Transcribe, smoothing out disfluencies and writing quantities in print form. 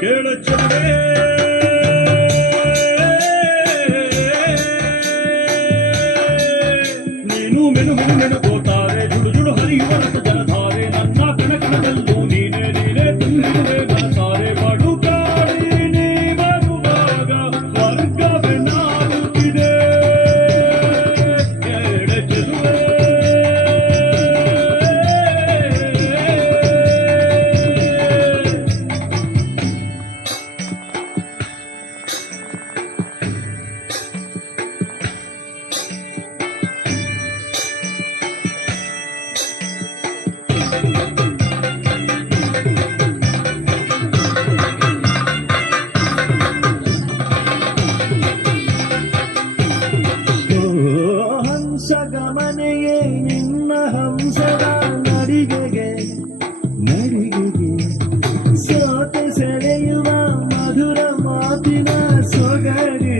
ಕೇಳಚ್ಚವೇ ನೀನು ಮೆನುಗೋತಾರೆ ಜುಡು ಜುಡು ಹರಿಯುವ ರಸ ಜಲಧಾರೆ ನನ್ನ ಕಣಕಣದಲ್ಲೂ ನೀನೇ ನೀನೇ ತುಂಬಿರುವೆ ಮನಸಾರೆ ಬಡುಕಾಡಿ ನೀ ಬರುವಾಗ ಸ್ವರ್ಗವೇ ನಾಡುತ್ತಿದೆ ಕೇಳಚ್ಚದುವೆ ಹಂಸಗಮನೆಯೇ ನಿನ್ನ ಹಂಸದ ನಡಿಗೆಗೆ ನಡಿಗೆಗೆ ಸೋತೆ ಸೆಳೆಯುವ ಮಧುರ ಮಾತಿನ ಸೊಗಡಿಗೆ